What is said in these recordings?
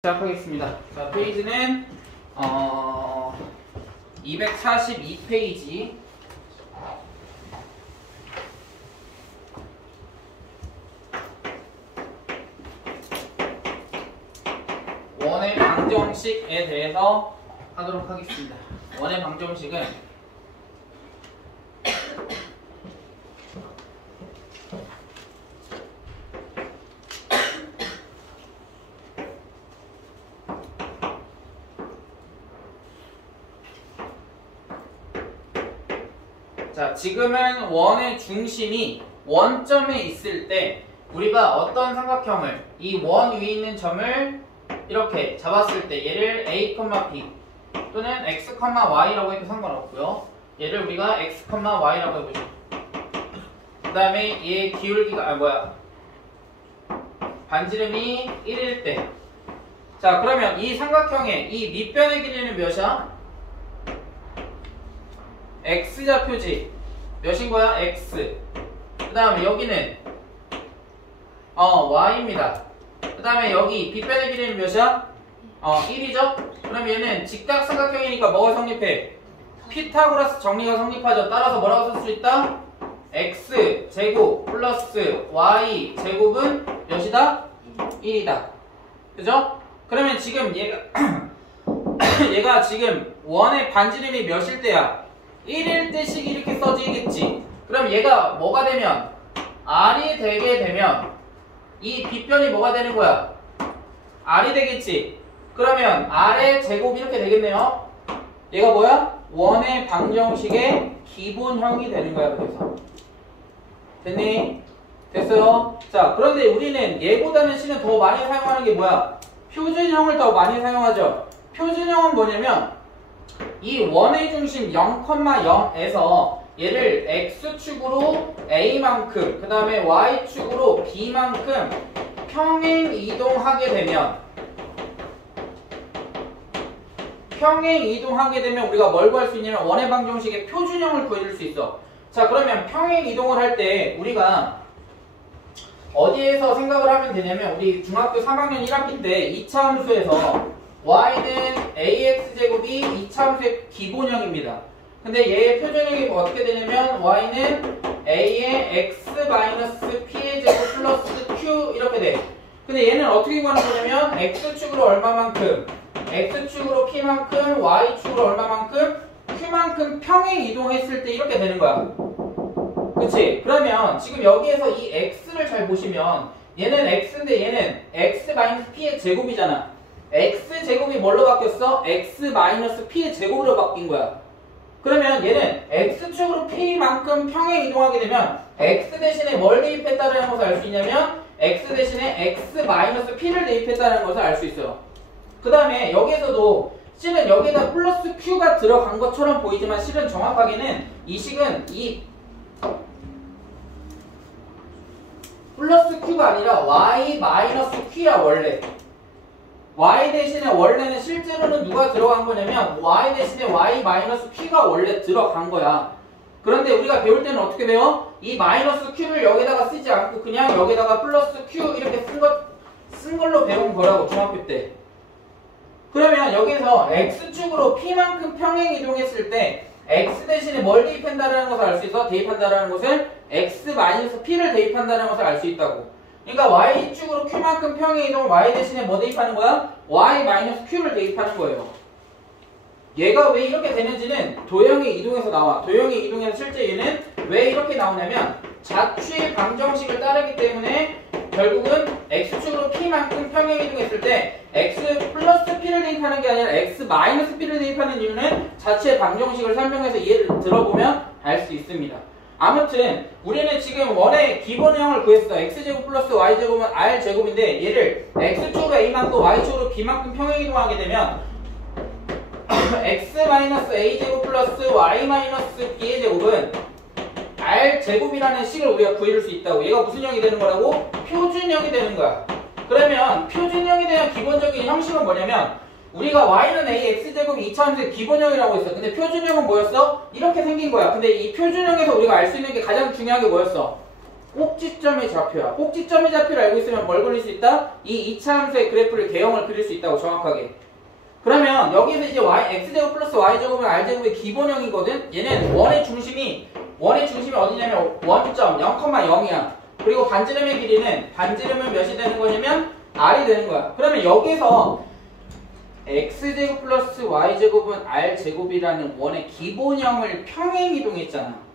시작하겠습니다. 자, 페이지는 242페이지. 원의 방정식에 대해서 하도록 하겠습니다. 원의 방정식은 자, 지금은 원의 중심이 원점에 있을 때 우리가 어떤 삼각형을 이 원 위에 있는 점을 이렇게 잡았을 때 얘를 a, b 또는 x, y라고 해도 상관없고요. 얘를 우리가 x, y라고 해보죠. 그 다음에 얘 기울기가 반지름이 1일 때, 자 그러면 이 삼각형의 이 밑변의 길이는 몇이야? x좌표지. 몇인 거야? x. 그 다음에 여기는 y입니다. 그 다음에 여기 빗변의 길이는 몇이야? 1이죠? 그럼 얘는 직각삼각형이니까 뭐가 성립해? 피타고라스 정리가 성립하죠. 따라서 뭐라고 쓸 수 있다? x 제곱 플러스 y 제곱은 몇이다? 1이다. 그죠? 그러면 지금 얘가 지금 원의 반지름이 몇일 때야? 1일 때씩 이렇게 써지겠지. 그럼 얘가 뭐가 되면? r이 되게 되면 이 빗변이 뭐가 되는 거야? r이 되겠지. 그러면 r의 제곱 이렇게 되겠네요. 얘가 뭐야? 원의 방정식의 기본형이 되는 거야. 그래서 됐니? 됐어요? 자, 그런데 우리는 얘보다는 C는 더 많이 사용하는 게 뭐야? 표준형을 더 많이 사용하죠. 표준형은 뭐냐면 이 원의 중심 0,0에서 얘를 x축으로 a만큼 그 다음에 y축으로 b만큼 평행 이동하게 되면 우리가 뭘 구할 수 있냐면 원의 방정식의 표준형을 구해줄 수 있어. 자, 그러면 평행 이동을 할 때 우리가 어디에서 생각을 하면 되냐면 우리 중학교 3학년 1학기 때 2차 함수에서 y는 ax제곱이 2차 함수의 기본형입니다. 근데 얘의 표준형이 어떻게 되냐면 y는 a의 x-p의 제곱 플러스 q 이렇게 돼. 근데 얘는 어떻게 구하는 거냐면 x축으로 얼마만큼, x축으로 p만큼, y축으로 얼마만큼, q만큼 평행 이동했을 때 이렇게 되는 거야. 그치? 그러면 지금 여기에서 이 x를 잘 보시면 얘는 x인데 얘는 x-p의 제곱이잖아. x제곱이 뭘로 바뀌었어? x-p의 제곱으로 바뀐 거야. 그러면 얘는 x축으로 p만큼 평행 이동하게 되면 x 대신에 뭘 대입했다는 것을 알 수 있냐면 x 대신에 x-p를 대입했다는 것을 알 수 있어요. 그 다음에 여기에서도 C는 여기에다 플러스 q가 들어간 것처럼 보이지만 실은 정확하게는 이 식은 이 플러스 q가 아니라 y-q야 원래. y 대신에 원래는 실제로는 누가 들어간 거냐면 y 대신에 y-q가 원래 들어간 거야. 그런데 우리가 배울 때는 어떻게 배워? 이 마이너스 q를 여기다가 쓰지 않고 그냥 여기다가 플러스 q 이렇게 쓴 걸로 배운 거라고 중학교 때. 그러면 여기서 x축으로 p만큼 평행 이동했을 때 x 대신에 뭘 대입한다는 것을 알 수 있어? 대입한다는 것은 x-p를 대입한다는 것을 알 수 있다고. 그러니까 y축으로 q만큼 평행 이동을 y 대신에 뭐 대입하는 거야? y-q를 대입하는 거예요. 얘가 왜 이렇게 되는지는 도형의 이동에서 나와. 도형의 이동에서 실제 얘는 왜 이렇게 나오냐면 자취의 방정식을 따르기 때문에 결국은 x축으로 p만큼 평행 이동했을 때 x 플러스 p를 대입하는 게 아니라 x-p를 대입하는 이유는 자취의 방정식을 설명해서 얘를 들어보면 알 수 있습니다. 아무튼 우리는 지금 원의 기본형을 구했어. x제곱 플러스 y제곱은 r제곱인데 얘를 x축으로 a만큼 y축으로 b만큼 평행 이동하게 되면 x-a제곱 플러스 y-b의 제곱은 r제곱이라는 식을 우리가 구해줄 수 있다고. 얘가 무슨 형이 되는 거라고? 표준형이 되는 거야. 그러면 표준형에 대한 기본적인 형식은 뭐냐면 우리가 y는 a, x제곱이 2차 함수의 기본형이라고 했어. 근데 표준형은 뭐였어? 이렇게 생긴 거야. 근데 이 표준형에서 우리가 알 수 있는 게 가장 중요한 게 뭐였어? 꼭지점의 좌표야. 꼭지점의 좌표를 알고 있으면 뭘 그릴 수 있다? 이 2차 함수의 그래프를 개형을 그릴 수 있다고 정확하게. 그러면 여기서 이제 x제곱 플러스 y제곱은 r제곱의 기본형이거든. 얘는 원의 중심이 어디냐면 원점 0,0이야. 그리고 반지름의 길이는 반지름은 몇이 되는 거냐면 r이 되는 거야. 그러면 여기서 x제곱 플러스 y제곱은 r제곱이라는 원의 기본형을 평행이동했잖아.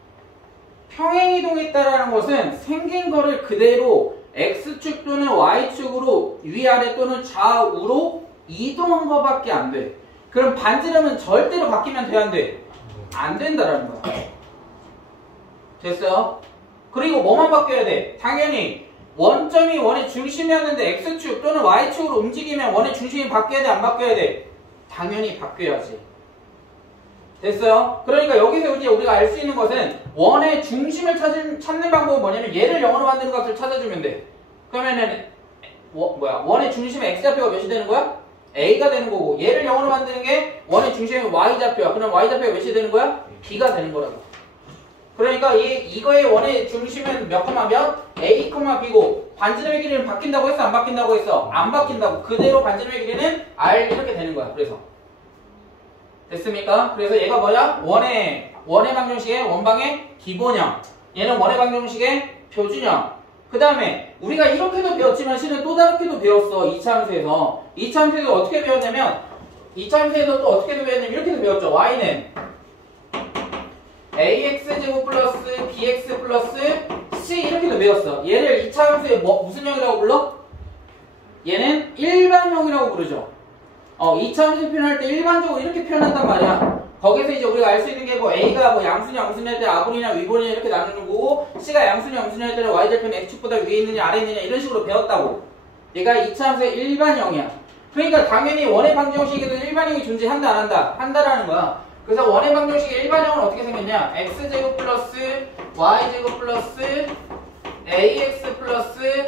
평행이동했다라는 것은 생긴 거를 그대로 x축 또는 y축으로 위아래 또는 좌우로 이동한 거밖에 안 돼. 그럼 반지름은 절대로 바뀌면 돼, 안 돼? 안 된다라는 거야. 됐어요? 그리고 뭐만 바뀌어야 돼? 당연히 원점이 원의 중심이었는데 x축 또는 y축으로 움직이면 원의 중심이 바뀌어야 돼, 안 바뀌어야 돼? 당연히 바뀌어야지. 됐어요? 그러니까 여기서 이제 우리가 알 수 있는 것은 원의 중심을 찾는 방법은 뭐냐면 얘를 0으로 만드는 값을 찾아주면 돼. 그러면은 원의 중심의 x좌표가 몇이 되는 거야? a가 되는 거고, 얘를 0으로 만드는 게 원의 중심의 y좌표야. 그럼 y좌표가 몇이 되는 거야? b가 되는 거라고. 그러니까 이거의 원의 중심은 몇, a, b고 반지름의 길이는 바뀐다고 했어? 안 바뀐다고 했어? 안 바뀐다고. 그대로 반지름의 길이는 r 이렇게 되는 거야. 그래서 됐습니까? 그래서 얘가 뭐야? 원의 방정식의 원방의 기본형. 얘는 원의 방정식의 표준형. 그 다음에 우리가 이렇게도 배웠지만 실은 또 다르게도 배웠어. 2차 함수에서. 2차 함수에서 어떻게 배웠냐면 2차 함수에서 또 어떻게도 배웠냐면 이렇게도 배웠죠. y는 ax제곱 플러스 bx 플러스 c 이렇게도 배웠어. 얘를 2차 함수의 무슨 형이라고 불러? 얘는 일반형이라고 부르죠. 2차 함수 표현할 때 일반적으로 이렇게 표현한단 말이야. 거기서 이제 우리가 알 수 있는 게 A가 양수냐 음수냐 할 때 아분이냐 위분이냐 이렇게 나누는 거고, C가 양수냐 음수냐 할 때는 Y절편 X축보다 위에 있느냐 아래 있느냐 이런 식으로 배웠다고. 얘가 2차 함수의 일반형이야. 그러니까 당연히 원의 방정식에도 일반형이 존재한다 안 한다? 한다라는 거야. 그래서 원의 방정식의 일반형은 어떻게 생겼냐? X제곱 플러스 Y제곱 플러스 AX 플러스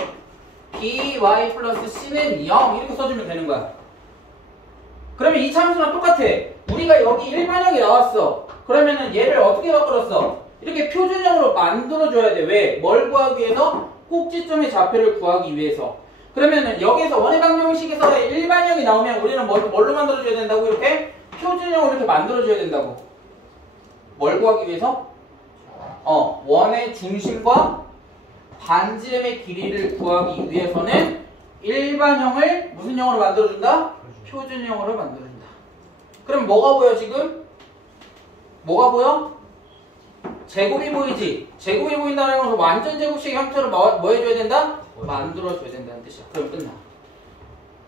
BY 플러스 C는 0 이렇게 써주면 되는 거야. 그러면 이 함수랑 똑같아. 우리가 여기 일반형이 나왔어. 그러면은 얘를 어떻게 바꿔놨어? 이렇게 표준형으로 만들어줘야 돼. 왜? 뭘 구하기 위해서? 꼭지점의 좌표를 구하기 위해서. 그러면은 여기서 원의 방정식에서 일반형이 나오면 우리는 뭘로 만들어줘야 된다고? 이렇게 표준형으로 이렇게 만들어줘야 된다고. 뭘 구하기 위해서? 원의 중심과 반지름의 길이를 구하기 위해서는 일반형을 무슨 형으로 만들어준다? 표준형으로 만들어준다. 그럼 뭐가 보여 지금? 뭐가 보여? 제곱이 보이지? 제곱이 보인다는 것은 완전 제곱식 형태로 뭐 해줘야 된다? 만들어줘야 된다는 뜻이야. 그럼 끝나.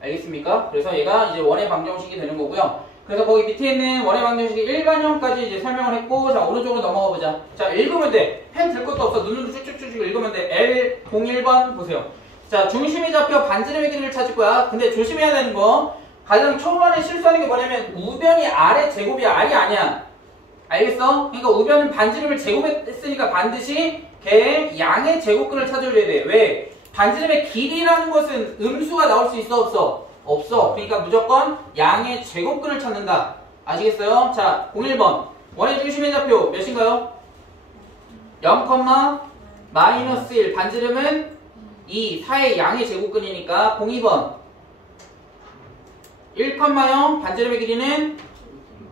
알겠습니까? 그래서 얘가 이제 원의 방정식이 되는 거고요. 그래서 거기 밑에 있는 원의 방정식의 일반형까지 이제 설명을 했고, 자 오른쪽으로 넘어가 보자. 자 읽으면 돼. 펜 들 것도 없어. 눈으로 쭉쭉쭉 읽으면 돼. L01번 보세요. 자 중심의 좌표 반지름의 길이를 찾을 거야. 근데 조심해야 되는 거, 가장 초반에 실수하는 게 뭐냐면 우변이 아래 제곱이야. R이 아니야. 알겠어? 그러니까 우변은 반지름을 제곱했으니까 반드시 걔 양의 제곱근을 찾아줘야 돼. 왜? 반지름의 길이라는 것은 음수가 나올 수 있어 없어? 없어. 그러니까 무조건 양의 제곱근을 찾는다. 아시겠어요? 자 01번 원의 중심의 좌표 몇인가요? 0,-1 반지름은 2 4의 양의 제곱근이니까 02번 1,0 반지름의 길이는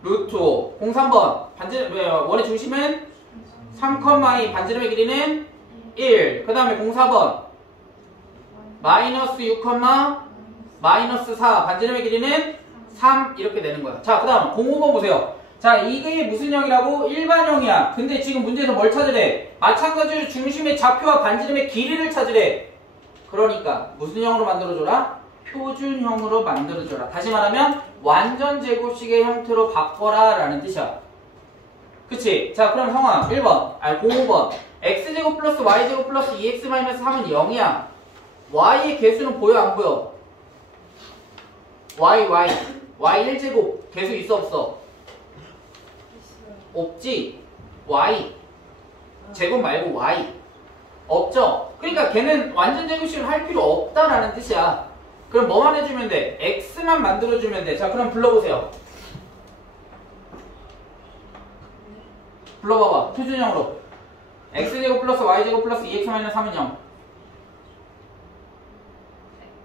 루트 5. 03번 원의 중심은 3,2 반지름의 길이는 1. 그 다음에 04번 마이너스 6, 마이너스 4 반지름의 길이는 3 이렇게 되는 거야. 자 그 다음 05번 보세요. 자 이게 무슨 형이라고? 일반형이야. 근데 지금 문제에서 뭘 찾으래? 마찬가지로 중심의 좌표와 반지름의 길이를 찾으래. 그러니까 무슨 형으로 만들어줘라? 표준형으로 만들어줘라. 다시 말하면 완전 제곱식의 형태로 바꿔라 라는 뜻이야. 그치? 자 그럼 상황 1번 05번 x제곱 플러스 y제곱 플러스 2x-3은 0이야. y의 개수는 보여 안 보여? y 1제곱 개수 있어 없어? 없지? y 제곱 말고 y 없죠? 그러니까 걔는 완전 제곱식을 할 필요 없다라는 뜻이야. 그럼 뭐만 해주면 돼? x만 만들어주면 돼. 자 그럼 불러보세요. 불러봐봐. 표준형으로 x제곱 플러스 y제곱 플러스 2x 마이너스 3은 0.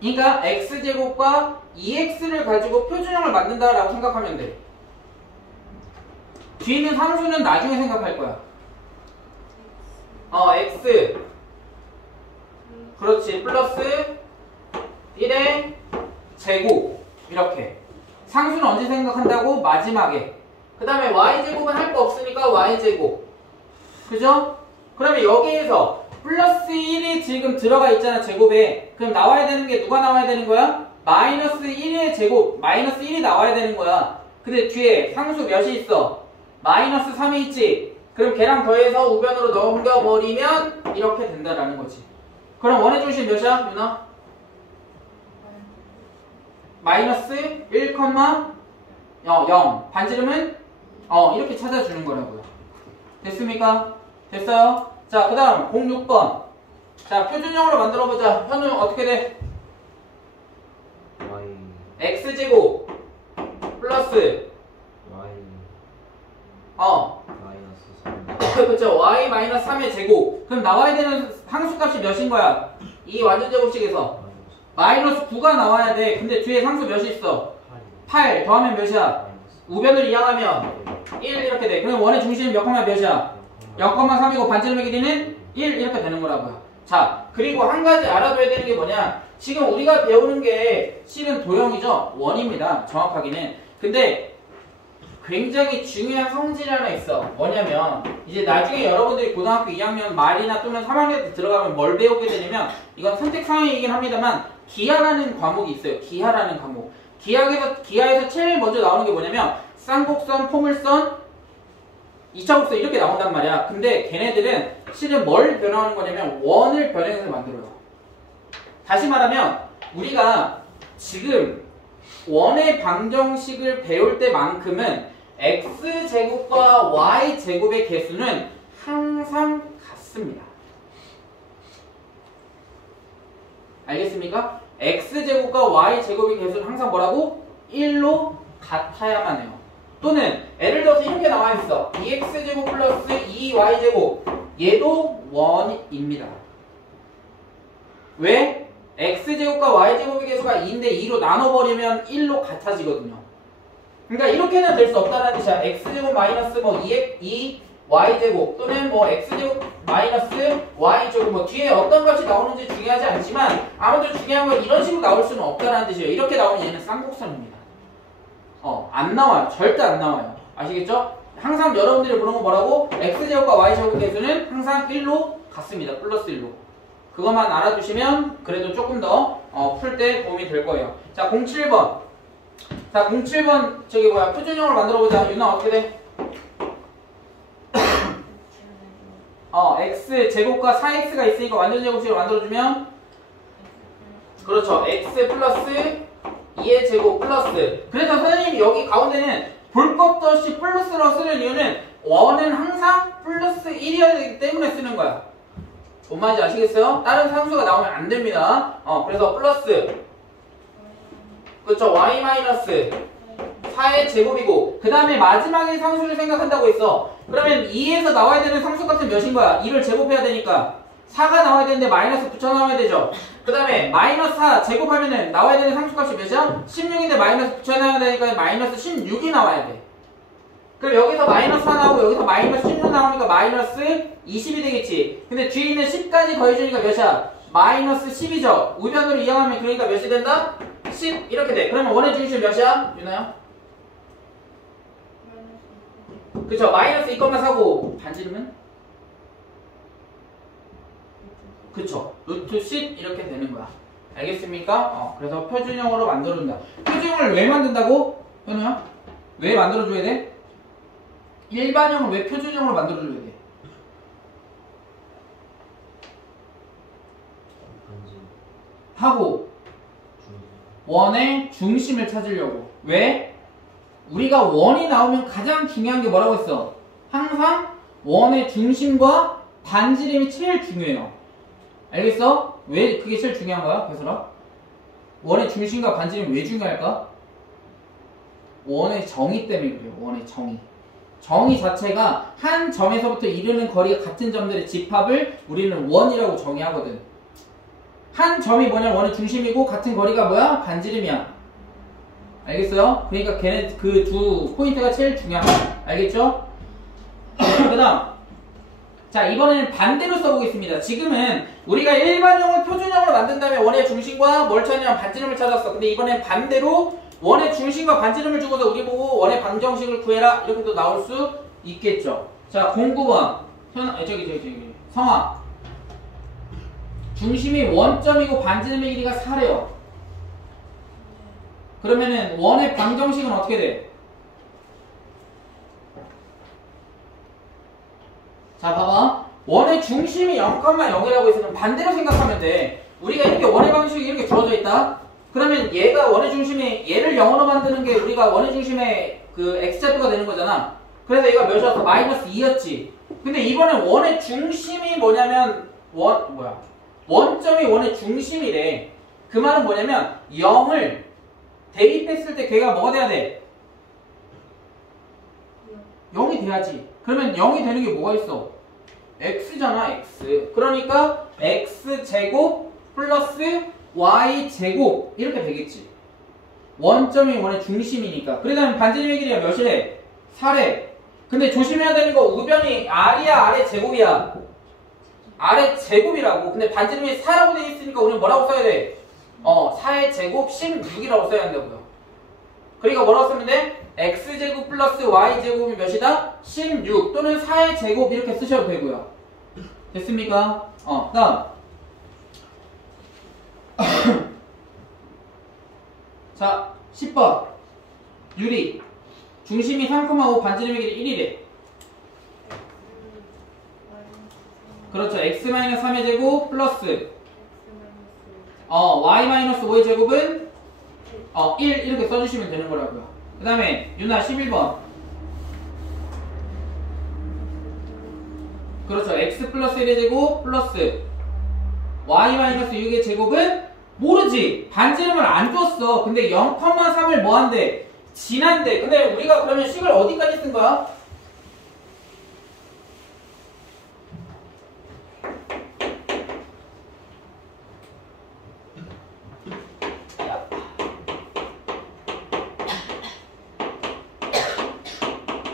그러니까 x제곱과 2x를 가지고 표준형을 만든다라고 생각하면 돼. 뒤에 있는 상수는 나중에 생각할 거야. x 그렇지 플러스 1의 제곱 이렇게. 상수는 언제 생각한다고? 마지막에. 그 다음에 y제곱은 할 거 없으니까 y제곱. 그죠? 그러면 여기에서 플러스 1이 지금 들어가 있잖아 제곱에. 그럼 나와야 되는 게 누가 나와야 되는 거야? 마이너스 1의 제곱 마이너스 1이 나와야 되는 거야. 근데 뒤에 상수 몇이 있어? 마이너스 3이 있지. 그럼 걔랑 더해서 우변으로 넘겨버리면 이렇게 된다라는 거지. 그럼 원의 중심 몇이야 유나? 마이너스 1, 0 반지름은 이렇게 찾아주는 거라고요. 됐습니까? 됐어요? 자, 그 다음 06번. 자, 표준형으로 만들어보자. 현우 어떻게 돼? y x제곱 플러스 y 마이너스 3 그렇죠. y 마이너스 3의 제곱. 그럼 나와야 되는 상수값이 몇인 거야? 이 완전 제곱식에서 마이너스 9가 나와야 돼. 근데 뒤에 상수 몇이 있어? 8 더하면 몇이야? 우변을 이항하면 1 이렇게 돼. 그럼 원의 중심은 몇 콤마 몇이야? 0,3이고 반지름의 길이는 1 이렇게 되는 거라고요. 자, 그리고 한 가지 알아둬야 되는 게 뭐냐? 지금 우리가 배우는 게 실은 도형이죠? 원입니다. 정확하게는. 근데 굉장히 중요한 성질이 하나 있어. 뭐냐면 이제 나중에 여러분들이 고등학교 2학년 말이나 또는 3학년 때 들어가면 뭘 배우게 되냐면 이건 선택 상황이긴 합니다만 기하라는 과목이 있어요. 기하라는 과목. 기하에서 제일 먼저 나오는 게 뭐냐면 쌍곡선, 포물선, 2차 곡선 이렇게 나온단 말이야. 근데 걔네들은 실은 뭘 변화하는 거냐면 원을 변형해서 만들어요. 다시 말하면 우리가 지금 원의 방정식을 배울 때만큼은 x제곱과 y제곱의 개수는 항상 같습니다. 알겠습니까? x제곱과 y제곱의 개수는 항상 뭐라고? 1로 같아야만 해요. 또는 예를 들어서 이렇게 나와 있어. 2x제곱 플러스 2y제곱 얘도 원입니다. 왜? x제곱과 y제곱의 개수가 2인데 2로 나눠버리면 1로 같아지거든요. 그러니까 이렇게는 될 수 없다는 뜻이야. x제곱 마이너스 뭐 2y제곱 또는 뭐 x제곱 마이너스 y제곱 뭐 뒤에 어떤 값이 나오는지 중요하지 않지만 아무튼 중요한 건 이런 식으로 나올 수는 없다는 뜻이에요. 이렇게 나오면 얘는 쌍곡선입니다. 안 나와요. 절대 안 나와요. 아시겠죠? 항상 여러분들이 보는 건 뭐라고? x제곱과 y제곱 개수는 항상 1로 같습니다. 플러스 1로. 그것만 알아두시면 그래도 조금 더 풀 때 도움이 될 거예요. 자, 07번. 자, 07번 저기 뭐야? 표준형을 만들어보자. 유나 어떻게 돼? x제곱과 4x가 있으니까 완전 제곱식을 만들어주면 그렇죠. x 플러스 2의 제곱 플러스. 그래서 선생님이 여기 가운데는 볼 것도 없이 플러스로 쓰는 이유는 원은 항상 플러스 1이어야 되기 때문에 쓰는 거야. 뭔 말인지 아시겠어요? 다른 상수가 나오면 안 됩니다. 그래서 플러스 그렇죠. y 마이너스 4의 제곱이고 그 다음에 마지막에 상수를 생각한다고 했어. 그러면 2에서 나와야 되는 상수값은 몇인 거야? 2를 제곱해야 되니까 4가 나와야 되는데 마이너스 붙여 나와야 되죠. 그 다음에 마이너스 4 제곱하면은 나와야 되는 상수값이 몇이야? 16인데 마이너스 붙여 나와야 되니까 마이너스 16이 나와야 돼. 그럼 여기서 마이너스 4 나오고 여기서 마이너스 16 나오니까 마이너스 20이 되겠지. 근데 뒤에 있는 10까지 더해주니까 몇이야? 마이너스 10이죠. 우변으로 이항하면 그러니까 몇이 된다? 10 이렇게 돼. 그러면 원의 중심 몇이야? 유나요? 그쵸. 마이너스 2,4고 반지름은? 그쵸. 루트 10 이렇게 되는 거야. 알겠습니까? 그래서 표준형으로 만들어준다. 표준형을 왜 만든다고? 현우야? 왜 만들어줘야 돼? 일반형을 왜 표준형으로 만들어줘야 돼? 하고 원의 중심을 찾으려고. 왜? 우리가 원이 나오면 가장 중요한 게 뭐라고 했어? 항상 원의 중심과 반지름이 제일 중요해요. 알겠어? 왜 그게 제일 중요한 거야? 배설아? 원의 중심과 반지름이 왜 중요할까? 원의 정의 때문에 그래요. 원의 정의. 정의 자체가 한 점에서부터 이르는 거리가 같은 점들의 집합을 우리는 원이라고 정의하거든. 한 점이 뭐냐? 원의 중심이고 같은 거리가 뭐야? 반지름이야. 알겠어요? 그러니까 걔네 그 두 포인트가 제일 중요한 거야. 알겠죠? 그 다음 자 이번에는 반대로 써보겠습니다. 지금은 우리가 일반형을 표준형으로 만든 다음에 원의 중심과 뭘 찾냐면 반지름을 찾았어. 근데 이번엔 반대로 원의 중심과 반지름을 주고서 우리 보고 원의 방정식을 구해라 이렇게도 나올 수 있겠죠. 자 09번 저기 성아 중심이 원점이고 반지름의 길이가 4래요. 그러면은 원의 방정식은 어떻게 돼? 자 봐봐 원의 중심이 0,0이라고 했으면 반대로 생각하면 돼. 우리가 이렇게 원의 방정식이 이렇게 주어져 있다. 그러면 얘가 원의 중심이 얘를 0으로 만드는 게 우리가 원의 중심의 그 x좌표가 되는 거잖아. 그래서 얘가 몇이었어? 마이너스 2였지. 근데 이번엔 원의 중심이 뭐냐면 원점이 원의 중심이래. 그 말은 뭐냐면 0을 대입했을 때 걔가 뭐가 돼야 돼? 0이 돼야지. 그러면 0이 되는 게 뭐가 있어? x잖아 x. 그러니까 x제곱 플러스 y제곱 이렇게 되겠지. 원점이 원의 중심이니까. 그러다면 반지름의 길이가 몇이래? 4래. 근데 조심해야 되는 거 우변이 r이야 r의 제곱이야? r의 제곱이라고. 근데 반지름이 4라고 되어 있으니까 우리는 뭐라고 써야 돼? 4의 제곱 16이라고 써야 한다고요. 그러니까 뭐라고 쓰면 돼? x제곱 플러스 y제곱이 몇이다? 16 또는 4의 제곱 이렇게 쓰셔도 되고요. 됐습니까? 다음 자 10번 유리 중심이 3,5 반지름의 길이 1이래. 그렇죠. x-3의 제곱 플러스 y-5의 제곱은 1 이렇게 써주시면 되는 거라고요. 그 다음에 유나 11번 그렇죠. x 플러스 1의 제곱 플러스 y-6의 제곱은 모르지. 반지름을 안 줬어. 근데 0,3을 뭐한대? 지난대. 근데 우리가 그러면 식을 어디까지 쓴 거야?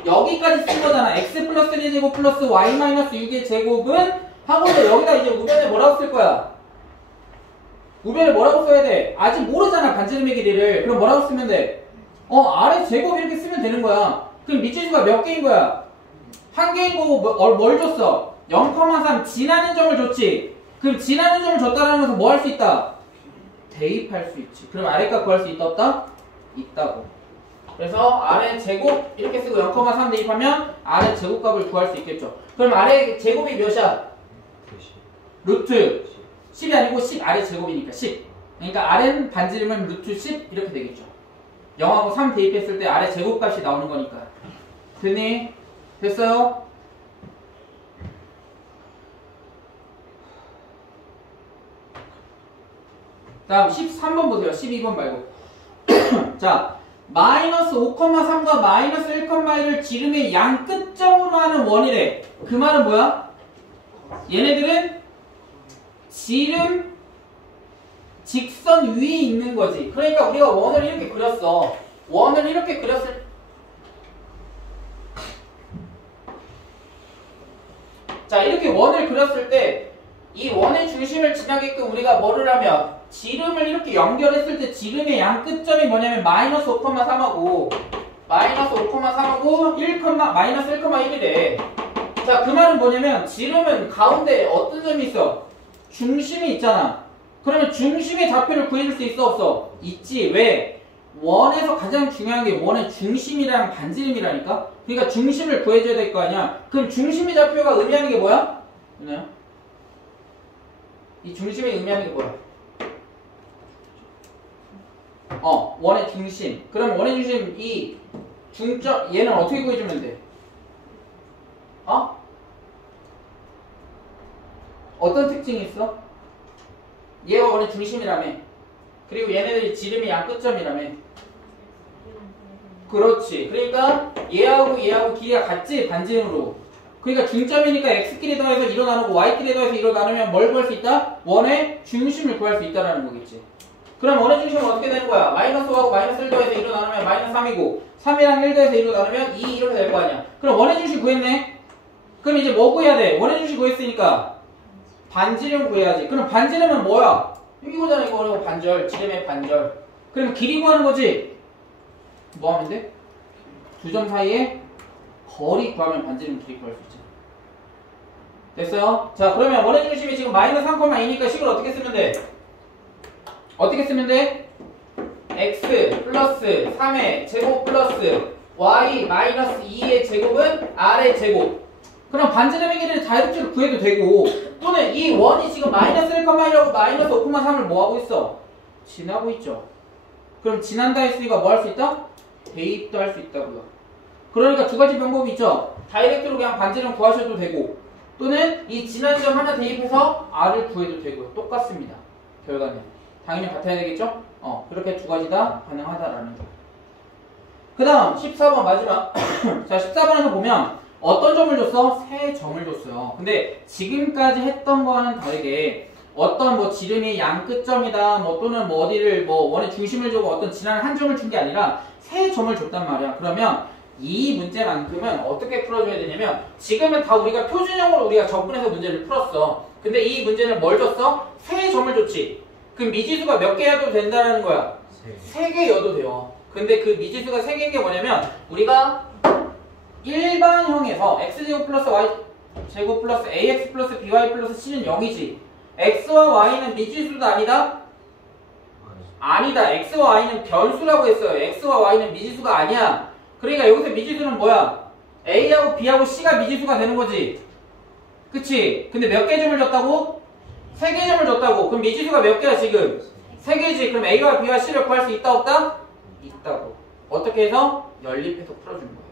여기까지 쓴 거잖아. x 플러스 1의 제곱 플러스 y-6의 제곱은 하고서 여기다 이제 우변에 뭐라고 쓸 거야? 우변에 뭐라고 써야 돼? 아직 모르잖아 반지름의 길이를. 그럼 뭐라고 쓰면 돼? 아래 제곱 이렇게 쓰면 되는 거야. 그럼 밑줄수가 몇 개인 거야? 한 개인 거고 뭘 줬어? 0,3 지나는 점을 줬지. 그럼 지나는 점을 줬다는 것은 뭐 할 수 있다? 대입할 수 있지. 그럼 아래값 구할 수 있다 없다? 있다고. 그래서 아래 제곱 이렇게 쓰고 0,3 대입하면 아래 제곱값을 구할 수 있겠죠. 그럼 아래 제곱이 몇이야? 루트 10이 아니고 10 아래 제곱이니까 10. 그러니까 아래는 반지름은 루트 10 이렇게 되겠죠. 0하고 3 대입했을 때 아래 제곱값이 나오는 거니까. 됐니? 됐어요? 다음 13번 보세요. 12번 말고. 자, 마이너스 5,3과 마이너스 1,1을 지름의 양 끝점으로 하는 원이래. 그 말은 뭐야? 얘네들은 지름 직선 위에 있는 거지. 그러니까 우리가 원을 이렇게 그렸어. 원을 이렇게 그렸을 자 이렇게 원을 그렸을 때 이 원의 중심을 지나게끔 우리가 뭐를 하면 지름을 이렇게 연결했을 때 지름의 양 끝점이 뭐냐면 마이너스 5,3하고 마이너스 5,3하고 마이너스 1,1이래. 자 그 말은 뭐냐면 지름은 가운데 어떤 점이 있어? 중심이 있잖아. 그러면 중심의 좌표를 구해줄 수 있어 없어? 있지. 왜? 원에서 가장 중요한 게 원의 중심이랑 반지름이라니까? 그러니까 중심을 구해줘야 될 거 아니야? 그럼 중심의 좌표가 의미하는 게 뭐야? 있나요? 이 중심이 의미하는 게 뭐야? 원의 중심. 그럼 원의 중심 이 중점 얘는 어떻게 구해주면 돼? 어떤 특징이 있어? 얘가 원의 중심이라며. 그리고 얘네들이 지름이 양 끝점이라며. 그렇지. 그러니까 얘하고 얘하고 길이가 같지? 반지름으로. 그러니까 중점이니까 x끼리 더해서 2로 나누고 y끼리 더해서 2로 나누면 뭘 구할 수 있다? 원의 중심을 구할 수 있다라는 거겠지. 그럼 원의 중심은 어떻게 되는 거야? 마이너스 5하고 마이너스 1 더해서 2로 나누면 마이너스 3이고 3이랑 1 더해서 2로 나누면 2 이렇게 될 거 아니야. 그럼 원의 중심 구했네? 그럼 이제 뭐 구해야 돼? 원의 중심 구했으니까 반지름 구해야지. 그럼 반지름은 뭐야? 이거잖아. 이거 반절. 지름의 반절. 그럼 길이 구하는 거지? 뭐 하면 돼? 두 점 사이에 거리 구하면 반지름 길이 구할 수 있지. 됐어요? 자, 그러면 원의 중심이 지금 마이너스 3,2니까 식을 어떻게 쓰면 돼? 어떻게 쓰면 돼? x 플러스 3의 제곱 플러스 y 마이너스 2의 제곱은 r의 제곱. 그럼 반지름의 길이를 다이렉트로 구해도 되고, 또는 이 원이 지금 마이너스 1,1하고 마이너스 5,3을 뭐 하고 있어? 지나고 있죠. 그럼 지난다 했으니까 뭐 할 수 있다? 대입도 할 수 있다고요. 그러니까 두 가지 방법이 있죠. 다이렉트로 그냥 반지름 구하셔도 되고, 또는 이 지난 점 하나 대입해서 r을 구해도 되고요. 똑같습니다. 결과는 당연히 같아야 되겠죠? 그렇게 두 가지 다 가능하다라는 거. 그 다음 14번 마지막. 자, 14번에서 보면 어떤 점을 줬어? 세 점을 줬어요. 근데 지금까지 했던 거와는 다르게 어떤 뭐 지름이 양 끝점이다, 뭐 또는 뭐 어디를 뭐 원의 중심을 주고 어떤 지난 한 점을 준 게 아니라 세 점을 줬단 말이야. 그러면 이 문제만큼은 어떻게 풀어줘야 되냐면, 지금은 다 우리가 표준형으로 우리가 접근해서 문제를 풀었어. 근데 이 문제는 뭘 줬어? 세 점을 줬지. 그럼 미지수가 몇 개여도 된다는 거야? 세 개여도 돼요. 근데 그 미지수가 세 개인 게 뭐냐면, 우리가 일반형에서 x제곱 플러스 y제곱 플러스 ax 플러스 by 플러스 c는 0이지. x와 y는 미지수도 아니다? 아니다. x와 y는 변수라고 했어요. x와 y는 미지수가 아니야. 그러니까 여기서 미지수는 뭐야? a하고 b하고 c가 미지수가 되는 거지. 그치? 근데 몇 개 점을 줬다고? 세 개 점을 줬다고. 그럼 미지수가 몇 개야 지금? 세 개지. 그럼 a와 b와 c를 구할 수 있다 없다? 있다고. 어떻게 해서? 연립해서 풀어주는 거예요.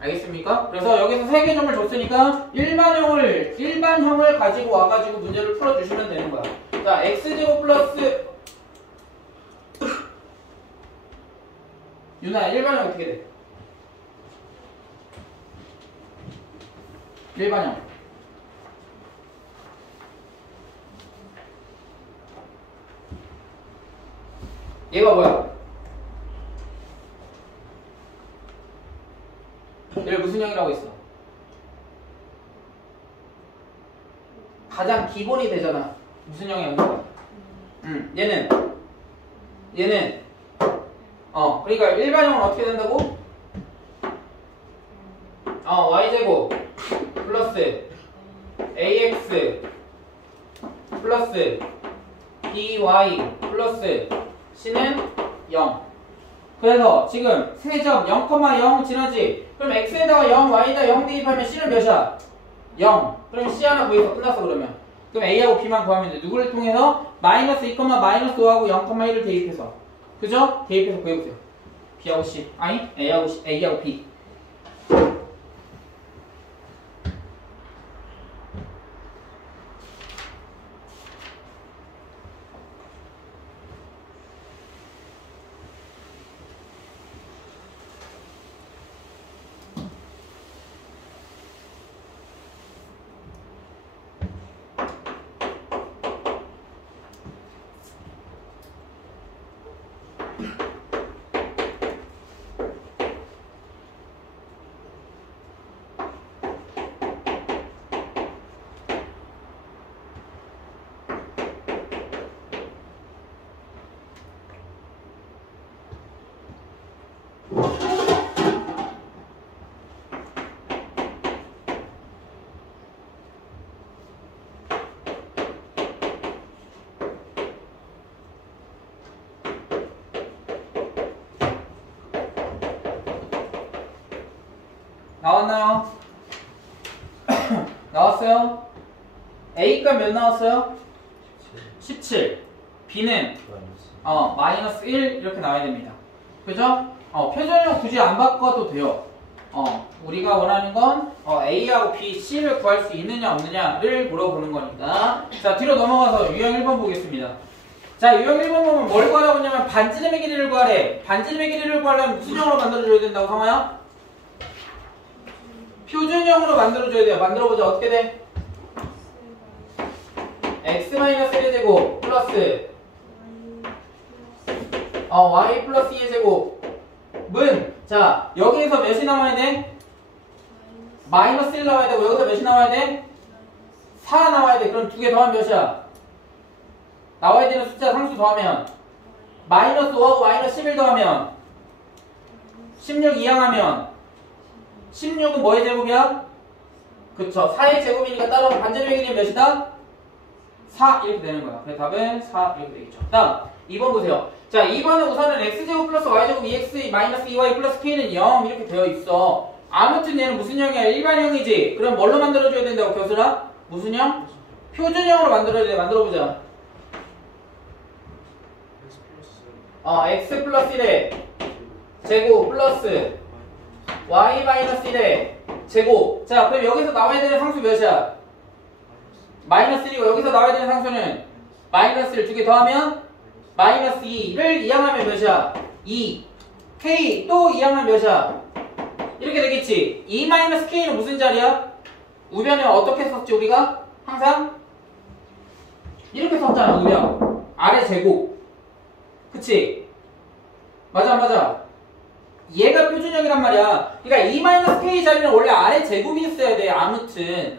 알겠습니까? 그래서 여기서 세 개 점을 줬으니까 일반형을 가지고 와가지고 문제를 풀어주시면 되는 거야. 자, x제곱 플러스 유나, 일반형 어떻게 돼? 일반형. 얘가 뭐야? 얘를 무슨 형이라고 했어? 가장 기본이 되잖아. 무슨 형이 거야? 얘는 그러니까 일반형은 어떻게 된다고? y제곱 플러스 ax 플러스 by 플러스 c는 0. 그래서 지금 세 점 0,0 지나지? 그럼 x에다가 0, y에다 0 대입하면 c는 몇이야? 0. 그럼 c 하나 구해서 끝났어. 그럼 a하고 b만 구하면 돼. 누구를 통해서? 마이너스 2, 마이너스 5하고 0,1을 대입해서. 그죠? 대입해서 구해보세요. b하고 c. 아니, a하고 b. 나왔나요? 나왔어요? A가 몇 나왔어요? 17. B는 마이너스 1 이렇게 나와야 됩니다. 그죠? 표준형 굳이 안 바꿔도 돼요. 우리가 원하는 건 A하고 B, C를 구할 수 있느냐 없느냐를 물어보는 거니까. 자, 뒤로 넘어가서 유형 1번 보겠습니다. 자, 유형 1번 보면 뭘 구하라고 했냐면 반지름의 길이를 구하래. 반지름의 길이를 구하려면 무슨 형으로 만들어줘야 된다고, 성아야? 표준형으로 만들어줘야 돼요. 만들어보자. 어떻게 돼? x-1의 제곱 플러스 y 플러스 2의 제곱은 자, 여기에서 몇이 나와야 돼? 마이너스 1 나와야 되고 여기서 몇이 나와야 돼? 4 나와야 돼. 그럼 두 개 더하면 몇이야? 나와야 되는 숫자 상수 더하면 마이너스 5하고 마이너스 11 더하면 16 이항하면 16은 뭐의 제곱이야? 그쵸. 4의 제곱이니까 따라서 반지름의 길이는 몇이다? 4 이렇게 되는 거야. 그래서 답은 4 이렇게 되겠죠. 다음 2번 보세요. 자, 2번은 우선은 x제곱 플러스 y제곱 2x 마이너스 2y 플러스 k는 0 이렇게 되어 있어. 아무튼 얘는 무슨 형이야? 일반형이지. 그럼 뭘로 만들어줘야 된다고, 교수라? 무슨 형? 표준형으로 만들어야 돼. 만들어보자. x 플러스 1의 제곱 플러스 y 마이너스 1의 제곱. 자, 그럼 여기서 나와야 되는 상수 몇이야? 마이너스 1이고 여기서 나와야 되는 상수는 마이너스 1 두 개 더하면 마이너스 2를 이항하면 몇이야? 2 k 또 이항하면 몇이야? 이렇게 되겠지. 2 마이너스 k는 무슨 자리야? 우변에 어떻게 썼지 우리가? 항상 이렇게 썼잖아. 우변 아래 제곱. 그치? 맞아 안 맞아? 얘가 표준형이란 말이야. 그러니까 2 마이너스 k 자리는 원래 아래 제곱이 있어야 돼. 아무튼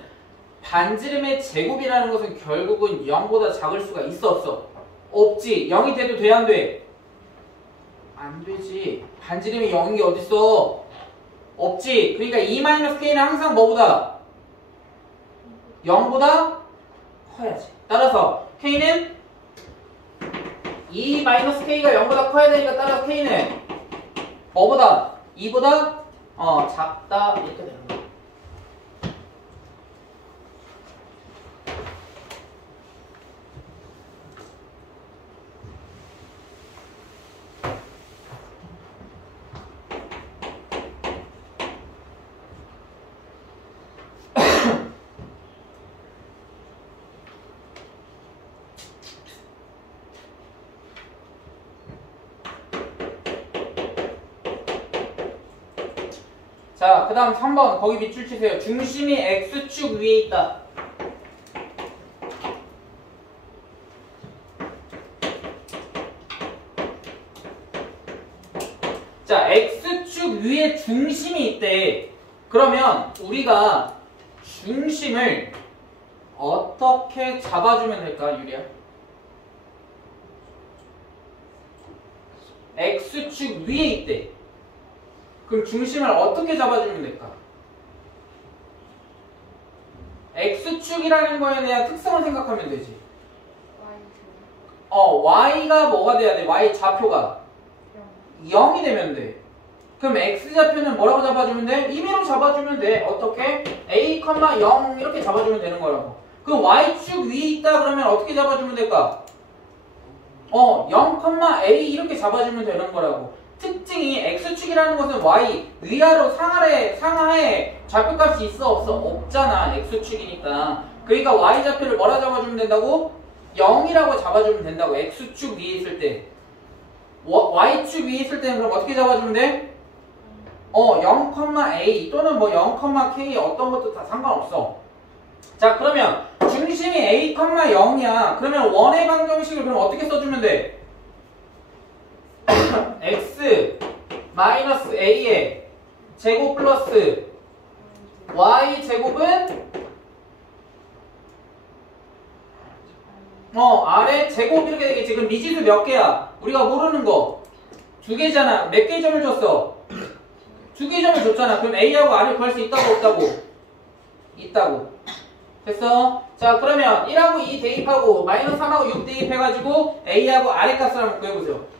반지름의 제곱이라는 것은 결국은 0보다 작을 수가 있어 없어? 없지. 0이 돼도 돼 안 돼? 안 되지. 반지름이 0인 게 어딨어? 없지. 그러니까 2-k는 항상 뭐보다? 0보다 커야지. 따라서 k는 2-k가 0보다 커야 되니까 따라서 k는 뭐보다? 2보다 작다 이렇게 되는 거야. 자, 그 다음 3번 거기 밑줄 치세요. 중심이 x축 위에 있다. 자, x축 위에 중심이 있대. 그러면 우리가 중심을 어떻게 잡아주면 될까, 유리야? x축 위에 있대. 그럼 중심을 어떻게 잡아주면 될까? x축이라는 거에 대한 특성을 생각하면 되지. y가 뭐가 돼야 돼? y 좌표가 0이 되면 돼. 그럼 x좌표는 뭐라고 잡아주면 돼? 임의로 잡아주면 돼. 어떻게? a, 0 이렇게 잡아주면 되는 거라고. 그 y축 위에 있다 그러면 어떻게 잡아주면 될까? 0, a 이렇게 잡아주면 되는 거라고. 특징이 x축이라는 것은 y 위아래로 상하에 좌표값이 있어 없어? 없잖아. x축이니까. 그러니까 y좌표를 뭐라 잡아주면 된다고? 0이라고 잡아주면 된다고. x축 위에 있을 때. y축 위에 있을 때는 그럼 어떻게 잡아주면 돼? 0,a 또는 뭐 0,k 어떤 것도 다 상관없어. 자, 그러면 중심이 a, 0이야. 그러면 원의 방정식을 그럼 어떻게 써주면 돼? x 마이너스 a의 제곱 플러스 y 제곱은 아래 제곱 이렇게 되겠지. 그럼 미지수 몇 개야? 우리가 모르는 거 2개잖아. 몇 개 점을 줬어? 2개 점을 줬잖아. 그럼 a하고 r을 구할 수 있다고 없다고? 있다고. 됐어? 자, 그러면 1하고 2 대입하고 마이너스 3하고 6 대입해가지고 a하고 r의 값을 한번 구해보세요.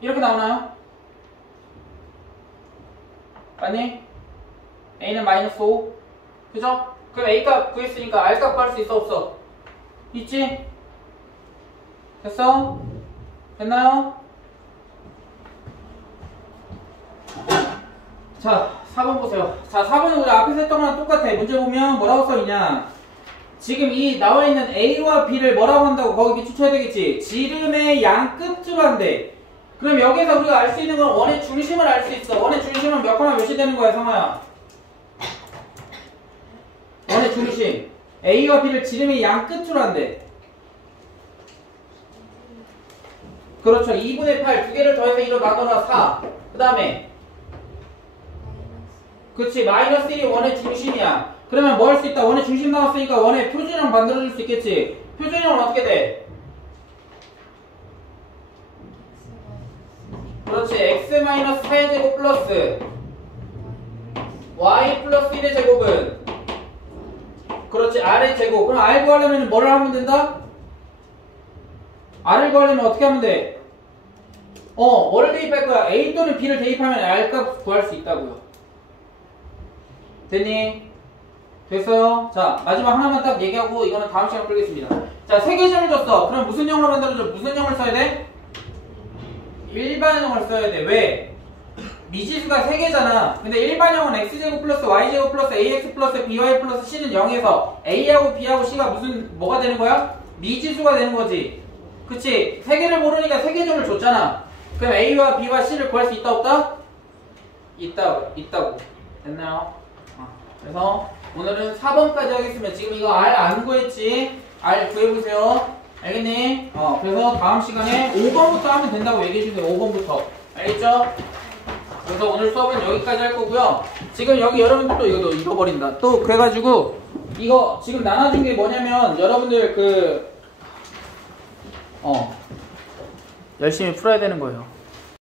이렇게 나오나요? 맞니? a는 마이너스 5 그죠? 그럼 a값 구했으니까 r값 구할 수 있어 없어? 있지? 됐어? 됐나요? 자 4번 보세요. 자 4번은 우리 앞에서 했던 거랑 똑같아. 문제 보면 뭐라고 써있냐, 지금 이 나와있는 a와 b를 뭐라고 한다고 거기 비추쳐야 되겠지. 지름의 양 끝으로 한대. 그럼 여기서 우리가 알 수 있는 건 원의 중심을 알 수 있어. 원의 중심은 몇 콤마 몇이 되는 거야 성아야? 원의 중심 a와 b를 지름의 양 끝으로 한대. 그렇죠. 2분의 8 두 개를 더해서 1로 나눠라 4. 그 다음에 그치 마이너스 1이 원의 중심이야. 그러면 뭐 할 수 있다? 원의 중심 나왔으니까 원의 표준형 만들어줄 수 있겠지. 표준형은 어떻게 돼? 그렇지 x-4의 제곱 플러스 y 플러스 1의 제곱은 그렇지 r의 제곱. 그럼 r 구하려면 뭐를 하면 된다? r을 구하려면 어떻게 하면 돼? 뭐를 대입할 거야? a 또는 b를 대입하면 r 값 구할 수 있다고요. 됐니? 됐어요? 자 마지막 하나만 딱 얘기하고 이거는 다음 시간에 풀겠습니다. 자 세계점을 줬어. 그럼 무슨 형으로 만들어줘? 무슨 형을 써야 돼? 일반형을 써야 돼. 왜? 미지수가 3개잖아. 근데 일반형은 x제곱 플러스 y제곱 플러스 ax 플러스 by 플러스 c는 0에서 a하고 b하고 c가 뭐가 되는 거야? 미지수가 되는 거지. 그치? 3개를 모르니까 3개 점을 줬잖아. 그럼 a와 b와 c를 구할 수 있다 없다? 있다고. 됐나요? 그래서 오늘은 4번까지 하겠습니다. 지금 이거 R 안 구했지? R 구해보세요. 알겠니? 그래서 다음 시간에 5번부터 하면 된다고 얘기해주세요. 5번부터. 알겠죠? 그래서 오늘 수업은 여기까지 할 거고요. 지금 여기 여러분들도 이거 잃어버린다. 또 그래가지고 이거 지금 나눠준 게 뭐냐면 여러분들 열심히 풀어야 되는 거예요.